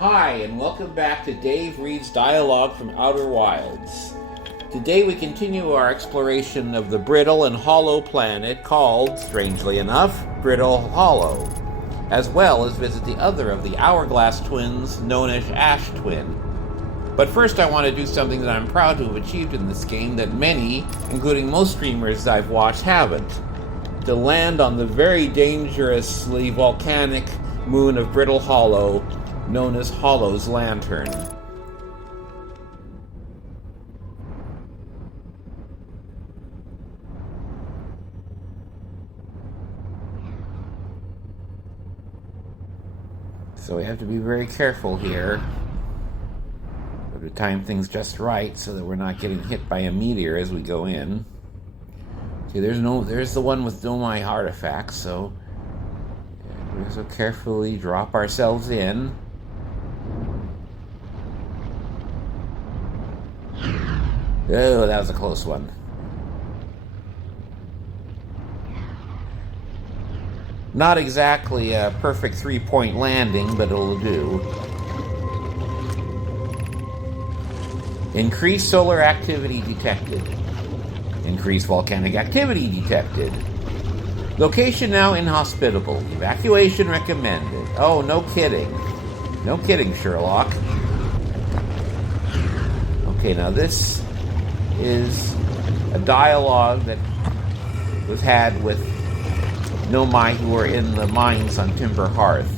Hi, and welcome back to Dave Reed's Dialogue from Outer Wilds. Today we continue our exploration of the brittle and hollow planet called, strangely enough, Brittle Hollow, as well as visit the other of the hourglass twins known as Ash Twin. But first I want to do something that I'm proud to have achieved in this game that many, including most streamers I've watched, haven't. To land on the very dangerously volcanic moon of Brittle Hollow, known as Hollow's Lantern. So we have to be very careful here. We have to time things just right so that we're not getting hit by a meteor as we go in. See, there's the one with no my artifacts, so we also carefully drop ourselves in. Oh, that was a close one. Not exactly a perfect three-point landing, but it'll do. Increased solar activity detected. Increased volcanic activity detected. Location now inhospitable. Evacuation recommended. Oh, no kidding. No kidding, Sherlock. Okay, now this is a dialogue that was had with Nomai who were in the mines on Timber Hearth.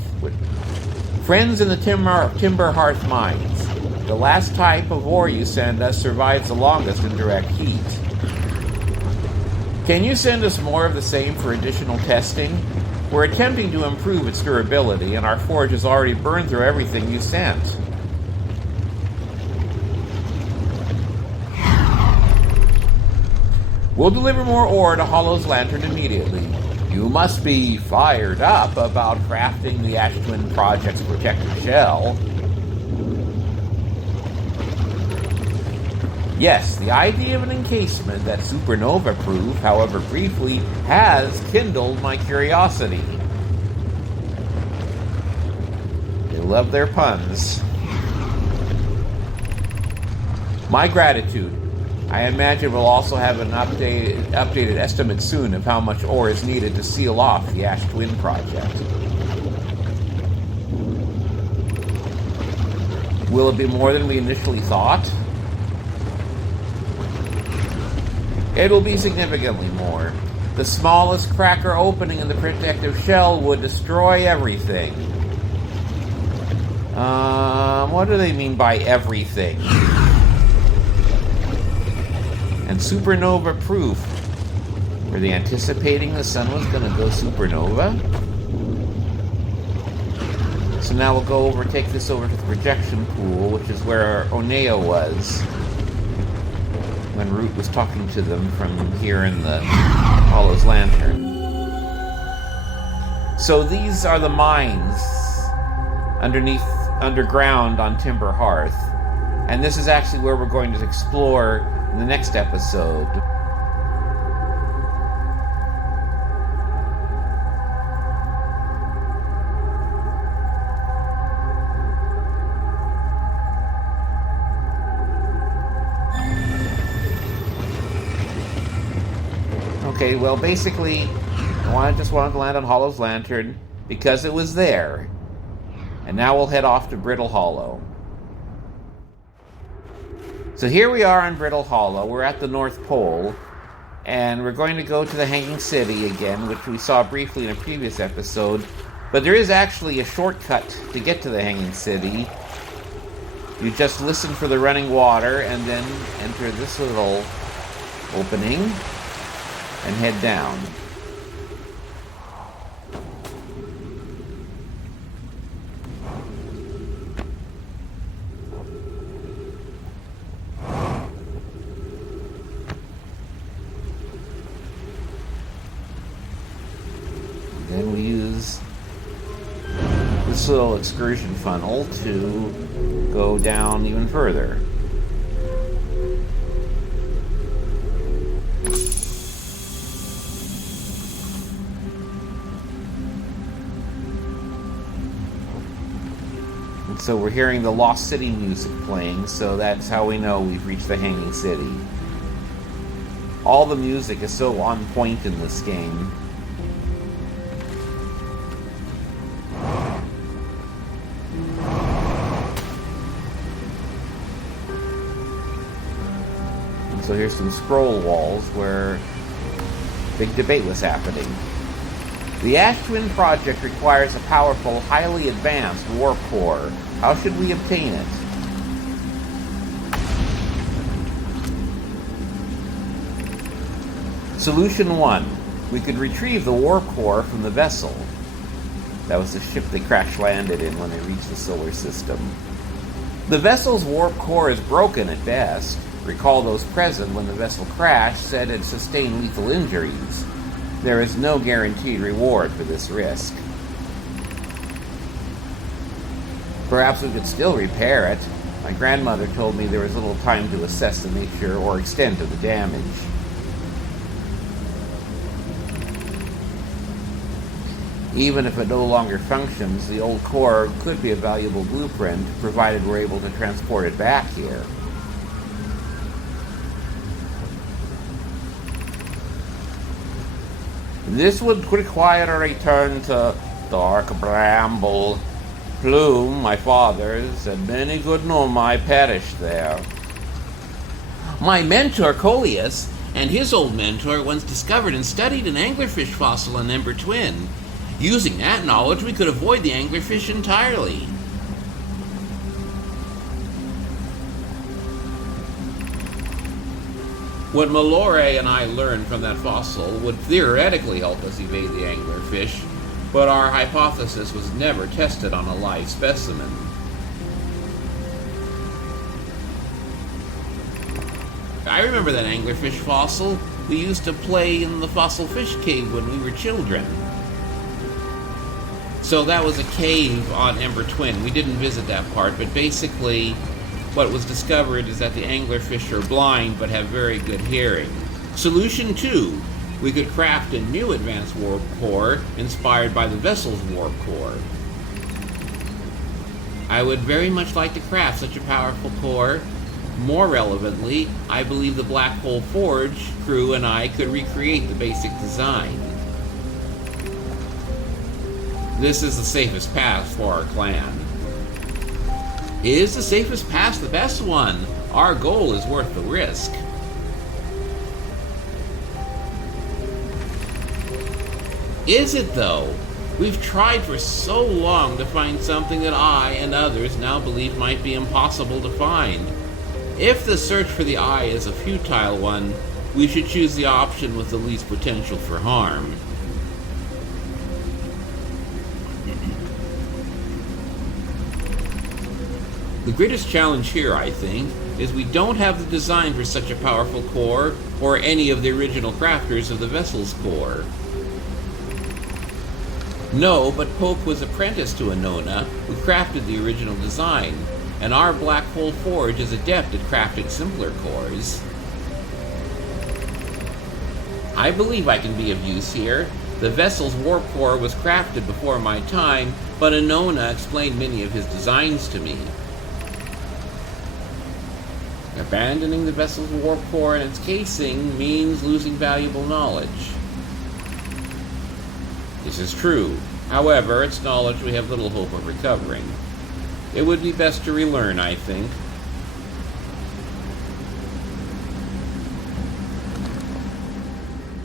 Friends in the Timber Hearth mines. The last type of ore you send us survives the longest in direct heat. Can you send us more of the same for additional testing? We're attempting to improve its durability, and our forge has already burned through everything you sent. We'll deliver more ore to Hollow's Lantern immediately. You must be fired up about crafting the Ash Twin Project's protective shell. Yes, the idea of an encasement that's supernova-proof, however briefly, has kindled my curiosity. They love their puns. My gratitude. I imagine we'll also have an updated estimate soon of how much ore is needed to seal off the Ash Twin Project. Will it be more than we initially thought? It will be significantly more. The smallest cracker opening in the protective shell would destroy everything. What do they mean by everything? And supernova proof. Were they anticipating the sun was going to go supernova? So now we'll take this over to the projection pool, which is where Oneo was when Root was talking to them from here in the Hollow's Lantern. So these are the mines underground on Timber Hearth. And this is actually where we're going to explore in the next episode. Okay, well, basically, I just wanted to land on Hollow's Lantern because it was there. And now we'll head off to Brittle Hollow. So here we are on Brittle Hollow. We're at the North Pole, and we're going to go to the Hanging City again, which we saw briefly in a previous episode. But there is actually a shortcut to get to the Hanging City. You just listen for the running water and then enter this little opening and head down. Then we use this little excursion funnel to go down even further. And so we're hearing the Lost City music playing, so that's how we know we've reached the Hanging City. All the music is so on point in this game. And so here's some scroll walls where big debate was happening. The Ash Twin project requires a powerful, highly advanced warp core. How should we obtain it? Solution 1. We could retrieve the warp core from the vessel. That was the ship they crash-landed in when they reached the solar system. The vessel's warp core is broken at best. Recall those present when the vessel crashed said it sustained lethal injuries. There is no guaranteed reward for this risk. Perhaps we could still repair it. My grandmother told me there was little time to assess the nature or extent of the damage. Even if it no longer functions, the old core could be a valuable blueprint, provided we're able to transport it back here. This would require a return to Dark Bramble. Plume, my father, said many good Nomai perished there. My mentor, Coleus, and his old mentor once discovered and studied an anglerfish fossil on Ember Twin. Using that knowledge, we could avoid the anglerfish entirely. What Malore and I learned from that fossil would theoretically help us evade the anglerfish, but our hypothesis was never tested on a live specimen. I remember that anglerfish fossil. We used to play in the fossil fish cave when we were children. So that was a cave on Ember Twin. We didn't visit that part, but basically what was discovered is that the anglerfish are blind but have very good hearing. Solution 2. We could craft a new advanced warp core inspired by the vessel's warp core. I would very much like to craft such a powerful core. More relevantly, I believe the Black Hole Forge crew and I could recreate the basic design. This is the safest path for our clan. Is the safest path the best one? Our goal is worth the risk. Is it though? We've tried for so long to find something that I and others now believe might be impossible to find. If the search for the eye is a futile one, we should choose the option with the least potential for harm. The greatest challenge here, I think, is we don't have the design for such a powerful core or any of the original crafters of the vessel's core. No, but Pope was apprenticed to a Nona who crafted the original design, and our Black Hole Forge is adept at crafting simpler cores. I believe I can be of use here. The vessel's warp core was crafted before my time, but a Nona explained many of his designs to me. Abandoning the vessel's warp core and its casing means losing valuable knowledge. This is true. However, it's knowledge we have little hope of recovering. It would be best to relearn, I think.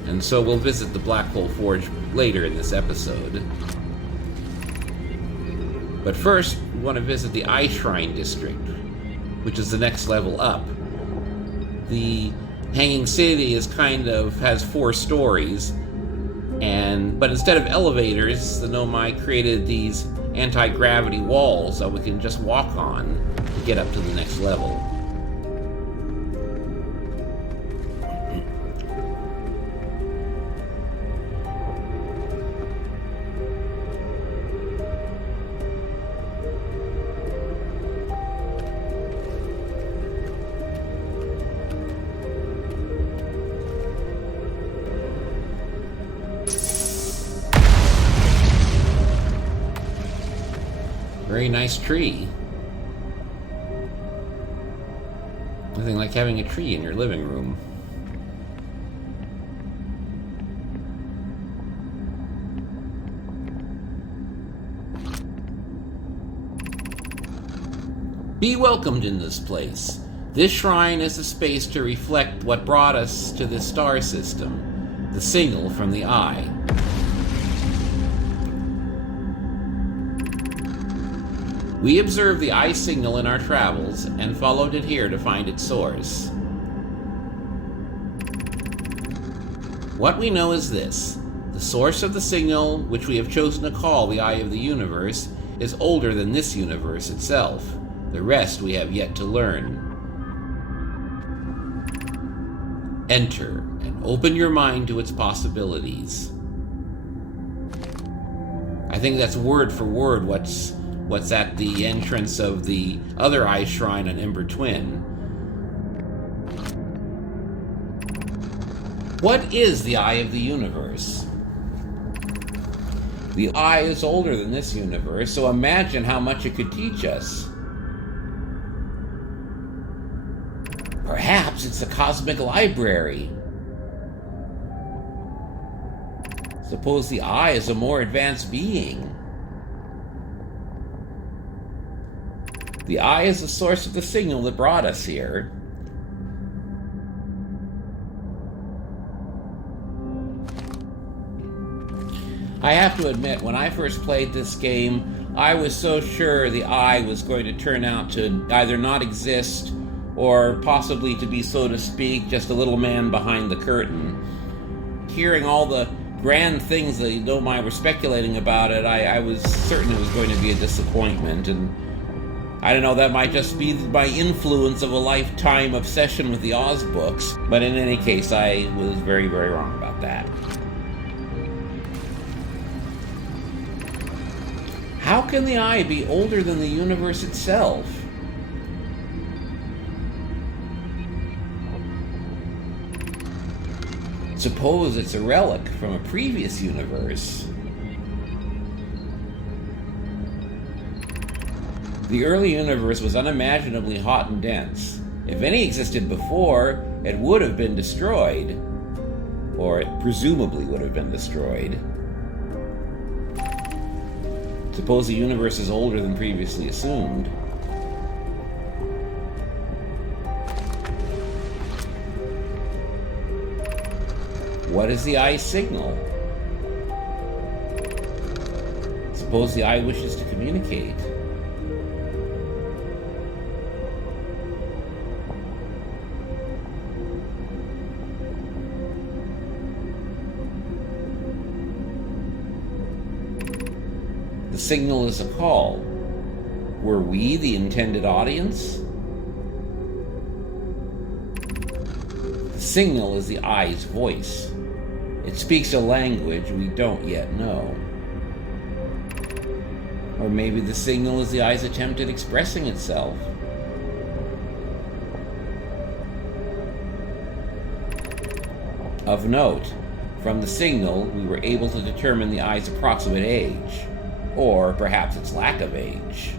And so we'll visit the Black Hole Forge later in this episode. But first, we want to visit the Eye Shrine District, which is the next level up. The Hanging City has 4 stories, but instead of elevators, the Nomai created these anti-gravity walls that we can just walk on to get up to the next level. Very nice tree. Nothing like having a tree in your living room. Be welcomed in this place. This shrine is a space to reflect what brought us to this star system, the signal from the eye. We observed the eye signal in our travels and followed it here to find its source. What we know is this: the source of the signal, which we have chosen to call the Eye of the Universe, is older than this universe itself. The rest we have yet to learn. Enter and open your mind to its possibilities. I think that's word for word what's at the entrance of the other eye shrine on Ember Twin. What is the Eye of the Universe? The eye is older than this universe, so imagine how much it could teach us. Perhaps it's a cosmic library. Suppose the eye is a more advanced being. The eye is the source of the signal that brought us here. I have to admit, when I first played this game, I was so sure the eye was going to turn out to either not exist or possibly to be, so to speak, just a little man behind the curtain. Hearing all the grand things that Domai were speculating about it, I was certain it was going to be a disappointment, and I don't know, that might just be my influence of a lifetime obsession with the Oz books, but in any case, I was very, very wrong about that. How can the eye be older than the universe itself? Suppose it's a relic from a previous universe. The early universe was unimaginably hot and dense. If any existed before, it would have been destroyed. Or it presumably would have been destroyed. Suppose the universe is older than previously assumed. What is the eye's signal? Suppose the eye wishes to communicate. The signal is a call. Were we the intended audience? The signal is the eye's voice. It speaks a language we don't yet know. Or maybe the signal is the eye's attempt at expressing itself. Of note, from the signal, we were able to determine the eye's approximate age, or perhaps its lack of age.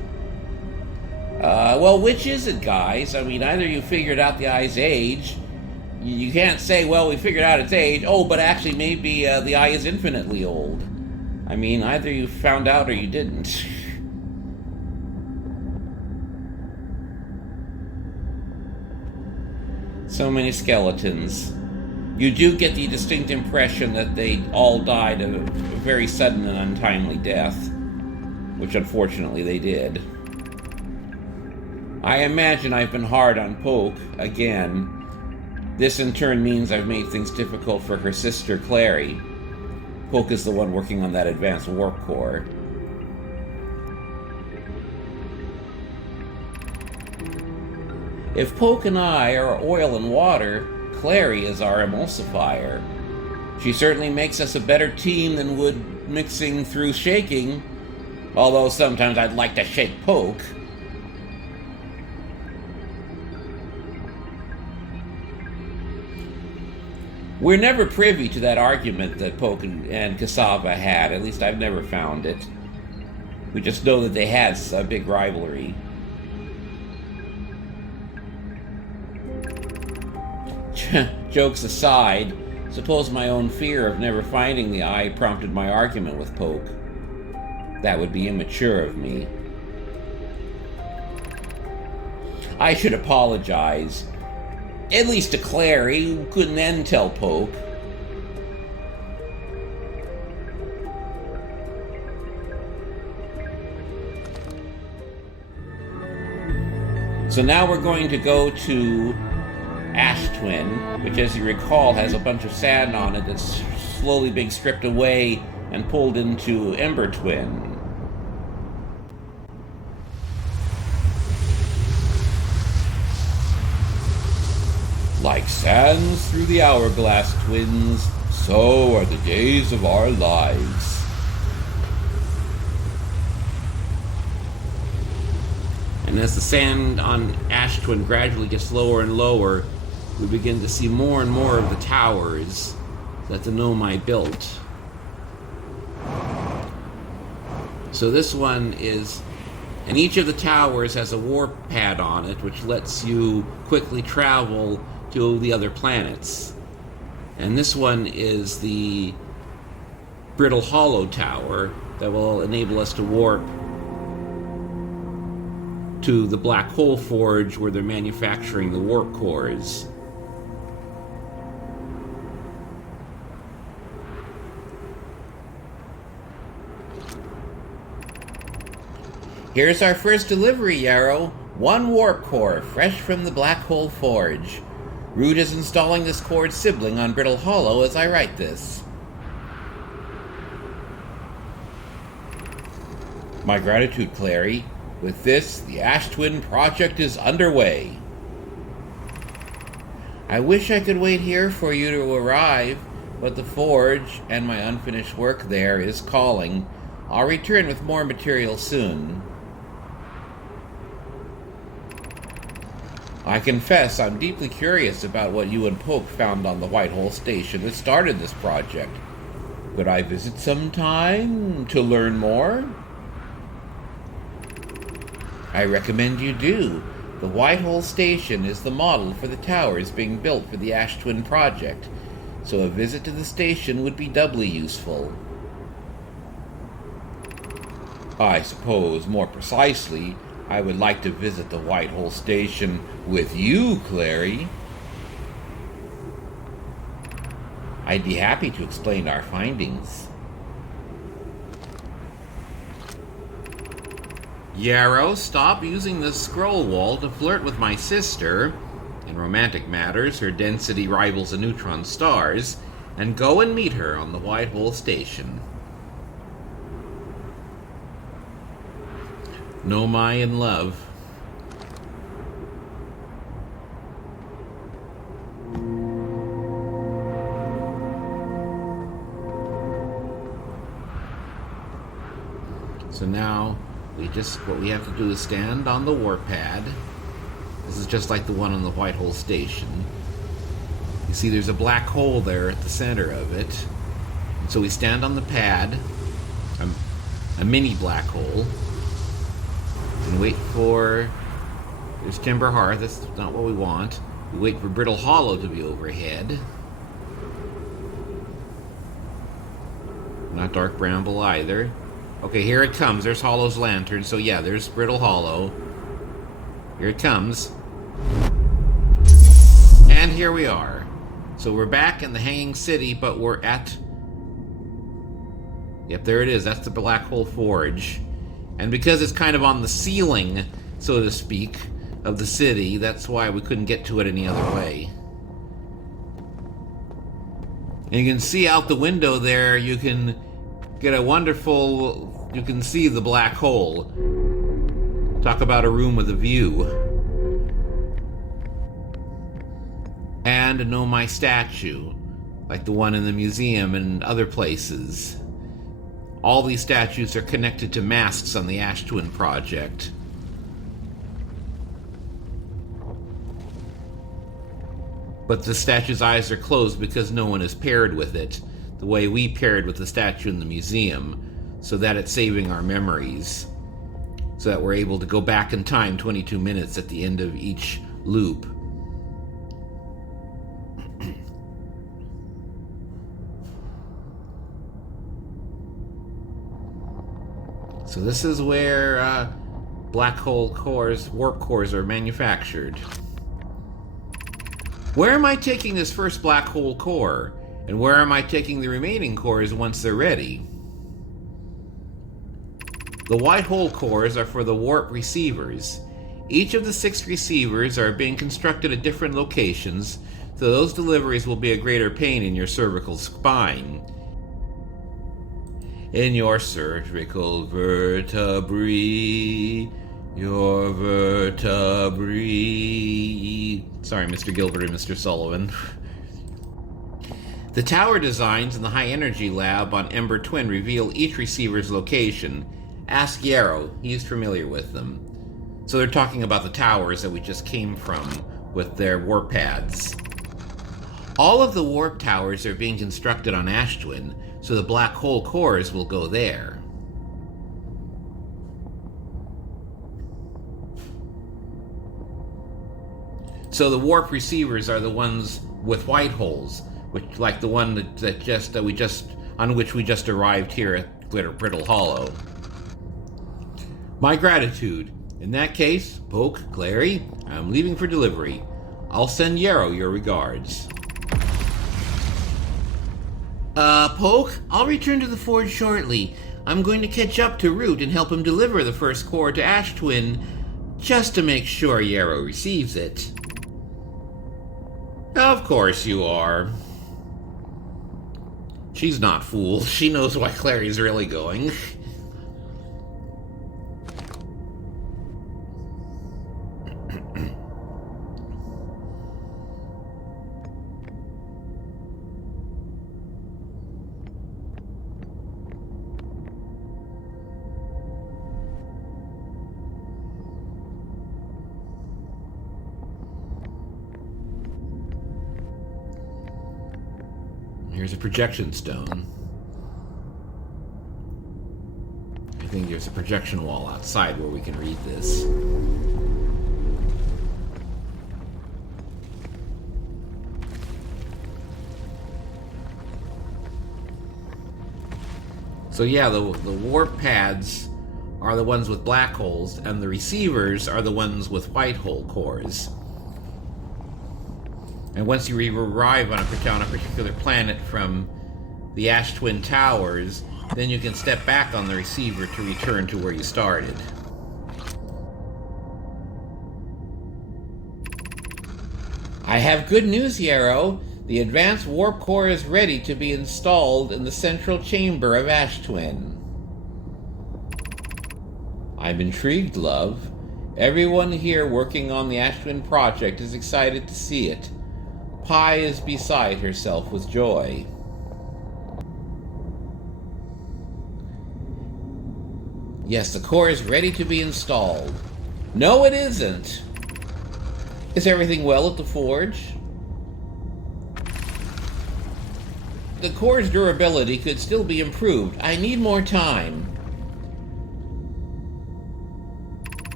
Well, which is it, guys? I mean, either you figured out the eye's age. You can't say, well, we figured out its age. Oh, but actually, maybe the eye is infinitely old. I mean, either you found out or you didn't. So many skeletons. You do get the distinct impression that they all died of a very sudden and untimely death, which unfortunately they did. I imagine I've been hard on Poke again. This in turn means I've made things difficult for her sister Clary. Poke is the one working on that advanced warp core. If Poke and I are oil and water, Clary is our emulsifier. She certainly makes us a better team than would mixing through shaking, although sometimes I'd like to shake Poke. We're never privy to that argument that Poke and Cassava had. At least I've never found it. We just know that they had a big rivalry. Jokes aside, suppose my own fear of never finding the eye prompted my argument with Poke. That would be immature of me. I should apologize. At least to Clary, who couldn't then tell Poke. So now we're going to go to Ash Twin, which, as you recall, has a bunch of sand on it that's slowly being stripped away and pulled into Ember Twin. Like sands through the hourglass, twins, so are the days of our lives. And as the sand on Ash Twin gradually gets lower and lower, we begin to see more and more of the towers that the Nomai built. So this one is, and each of the towers has a warp pad on it, which lets you quickly travel to the other planets. And this one is the Brittle Hollow Tower that will enable us to warp to the Black Hole Forge where they're manufacturing the warp cores. Here's our first delivery, Yarrow. 1 warp core, fresh from the Black Hole Forge. Root is installing this core's sibling on Brittle Hollow as I write this. My gratitude, Clary. With this, the Ash Twin project is underway. I wish I could wait here for you to arrive, but the forge and my unfinished work there is calling. I'll return with more material soon. I confess I'm deeply curious about what you and Poke found on the White Hole Station that started this project. Could I visit sometime to learn more? I recommend you do. The White Hole Station is the model for the towers being built for the Ash Twin project, so a visit to the station would be doubly useful. I suppose, more precisely, I would like to visit the White Hole Station with you, Clary. I'd be happy to explain our findings. Yarrow, stop using the scroll wall to flirt with my sister. In romantic matters, her density rivals a neutron star's, and go and meet her on the White Hole Station. Nomai in love. So now what we have to do is stand on the warp pad. This is just like the one on the White Hole Station. You see there's a black hole there at the center of it. And so we stand on the pad, a mini black hole, and wait for, there's Timber Hearth, that's not what we want. We wait for Brittle Hollow to be overhead. Not Dark Bramble either. Okay, here it comes. There's Hollow's lantern. So yeah, there's Brittle Hollow. Here it comes. And here we are. So we're back in the Hanging City, but we're at... Yep, there it is. That's the Black Hole Forge. And because it's kind of on the ceiling, so to speak, of the city, that's why we couldn't get to it any other way. And you can see out the window there, you can get a wonderful... You can see the black hole. Talk about a room with a view. And a Nomai statue, like the one in the museum and other places. All these statues are connected to masks on the Ash Twin project. But the statue's eyes are closed because no one is paired with it, the way we paired with the statue in the museum. so that it's saving our memories, so that we're able to go back in time 22 minutes at the end of each loop. So this is where black hole cores, warp cores, are manufactured. Where am I taking this first black hole core? And where am I taking the remaining cores once they're ready? The white hole cores are for the warp receivers. Each of the 6 receivers are being constructed at different locations, so those deliveries will be a greater pain in your cervical spine. In your cervical vertebrae, your vertebrae. Sorry, Mr. Gilbert and Mr. Sullivan. The tower designs in the high energy lab on Ember Twin reveal each receiver's location. Ask Yarrow, he's familiar with them. So they're talking about the towers that we just came from with their warp pads. All of the warp towers are being constructed on Ash Twin, so the black hole cores will go there. So the warp receivers are the ones with white holes, which, like the one on which we just arrived here at Brittle Hollow. My gratitude. In that case, Poke, Clary, I'm leaving for delivery. I'll send Yarrow your regards. Poke, I'll return to the forge shortly. I'm going to catch up to Root and help him deliver the first core to Ash Twin, just to make sure Yarrow receives it. Of course you are. She's not fooled. She knows why Clary's really going. Here's a projection stone. I think there's a projection wall outside where we can read this. So yeah, the warp pads are the ones with black holes, and the receivers are the ones with white hole cores. And once you arrive on a particular planet from the Ash Twin Towers, then you can step back on the receiver to return to where you started. I have good news, Yarrow. The advanced warp core is ready to be installed in the central chamber of Ash Twin. I'm intrigued, love. Everyone here working on the Ash Twin project is excited to see it. Pi is beside herself with joy. Yes, the core is ready to be installed. No, it isn't. Is everything well at the forge? The core's durability could still be improved. I need more time.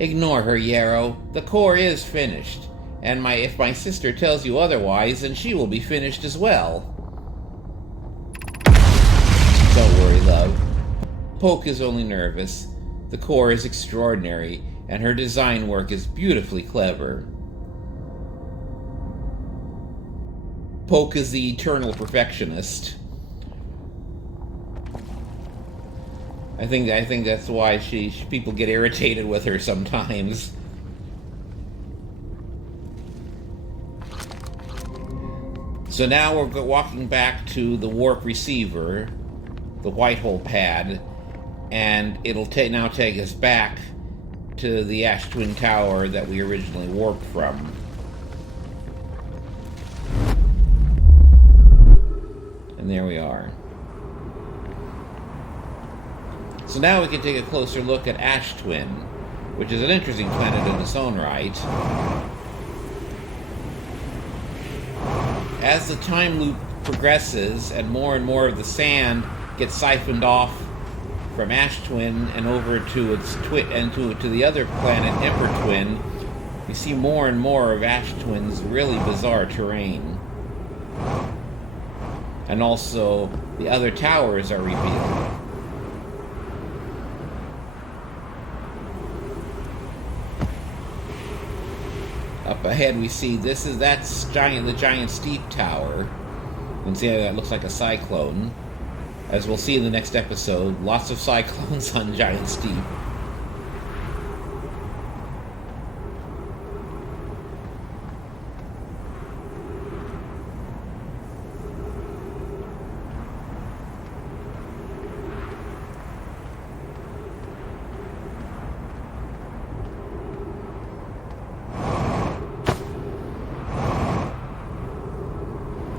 Ignore her, Yarrow. The core is finished. And if my sister tells you otherwise, then she will be finished as well. Don't worry, love. Poke is only nervous. The core is extraordinary, and her design work is beautifully clever. Poke is the eternal perfectionist. I think that's why people get irritated with her sometimes. So now we're walking back to the warp receiver, the white hole pad, and it'll now take us back to the Ash Twin Tower that we originally warped from. And there we are. So now we can take a closer look at Ash Twin, which is an interesting planet in its own right. As the time loop progresses and more of the sand gets siphoned off from Ash Twin and over to its twin and to the other planet, Ember Twin, you see more and more of Ash Twin's really bizarre terrain. And also, the other towers are revealed. Up ahead we see the giant steep tower. You can see how that looks like a cyclone. As we'll see in the next episode, lots of cyclones on Giant Steep.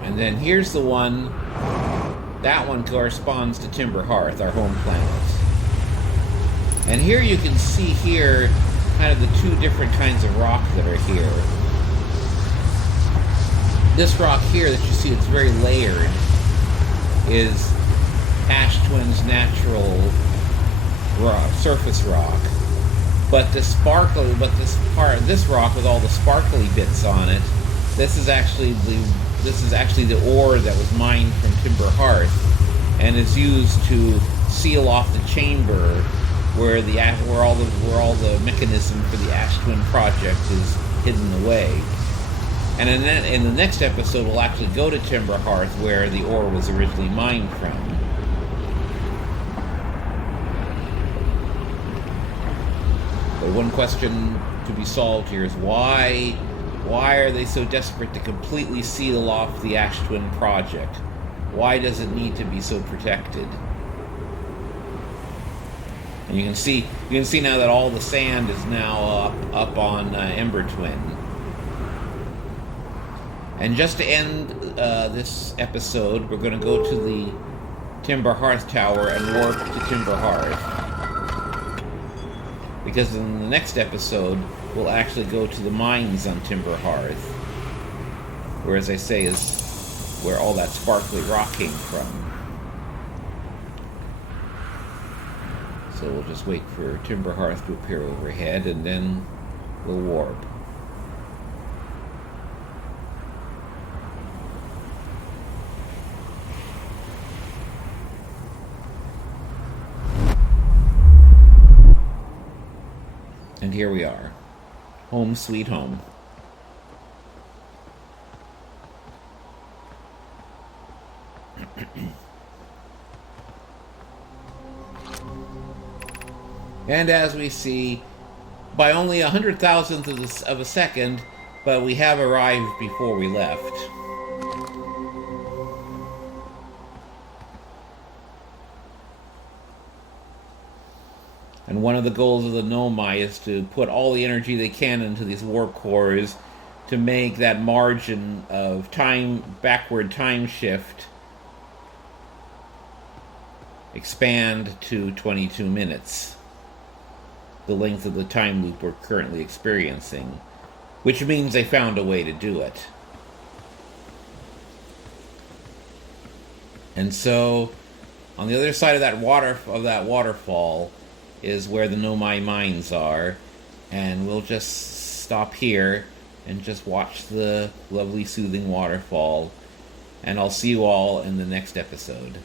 And then here's the one. That one corresponds to Timber Hearth, our home planet. And here you can see here kind of the two different kinds of rock that are here. This rock here that you see, it's very layered, is Ash Twin's natural surface rock. But this rock with all the sparkly bits on it, this is actually the ore that was mined from Timber Hearth and is used to seal off the chamber where all the mechanism for the Ash Twin project is hidden away. And in the next episode, we'll actually go to Timber Hearth where the ore was originally mined from. But one question to be solved here is why are they so desperate to completely seal off the Ash Twin project? Why does it need to be so protected? And you can see now that all the sand is now up on Ember Twin. And just to end this episode, we're going to go to the Timber Hearth Tower and warp to Timber Hearth. Because in the next episode, we'll actually go to the mines on Timber Hearth, where, as I say, is where all that sparkly rock came from. So we'll just wait for Timber Hearth to appear overhead, and then we'll warp. And here we are. Home sweet home. And as we see, by only 100,000th of a second, but we have arrived before we left. And one of the goals of the Nomai is to put all the energy they can into these warp cores to make that margin of backward time shift expand to 22 minutes. The length of the time loop we're currently experiencing. Which means they found a way to do it. And so, on the other side of that waterfall is where the Nomai mines are, and we'll just stop here and just watch the lovely soothing waterfall, and I'll see you all in the next episode.